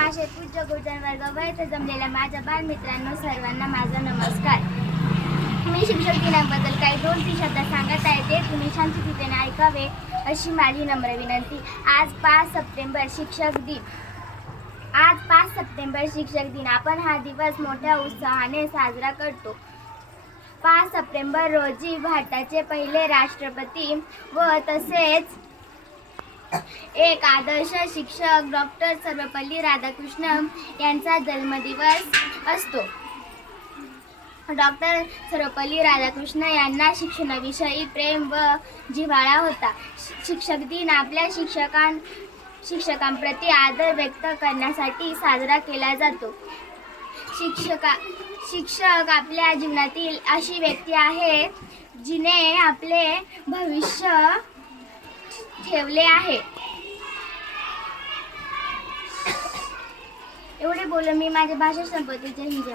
महाशय पूज्य गुरुजन वर्ग वयत जमलेल्या माझ्या बालमित्रांनो सर्वांना माझा नमस्कार. मी शिक्षक दिनाबद्दल काही दोन तीन शब्द सांगत आहे ते तुम्ही शांततेने ऐकावे अशी माझी नम्र विनंती. आज पाच सप्टेंबर शिक्षक दिन. आज पाच सप्टेंबर शिक्षक दिन. आपण हा दिवस मोठ्या उत्साहाने साजरा करतो. पाच सप्टेंबर रोजी भारताचे पहिले राष्ट्रपती व तसेच एक आदर्श शिक्षक डॉक्टर सर्वपल्ली राधाकृष्ण यांचा जन्मदिवस असतो. डॉक्टर सर्वपल्ली राधाकृष्ण यांना शिक्षणाविषयी प्रेम व जिव्हाळा होता. शिक्षक दिन आपल्या शिक्षकां शिक्षकांप्रती आदर व्यक्त करण्यासाठी साजरा केला जातो. शिक्षका शिक्षक आपल्या जीवनातील अशी व्यक्ती आहे जिने आपले भविष्य ठेवले आहे. एवढे बोलून मी माझ्या भाषा संपत्तीचे हिंजे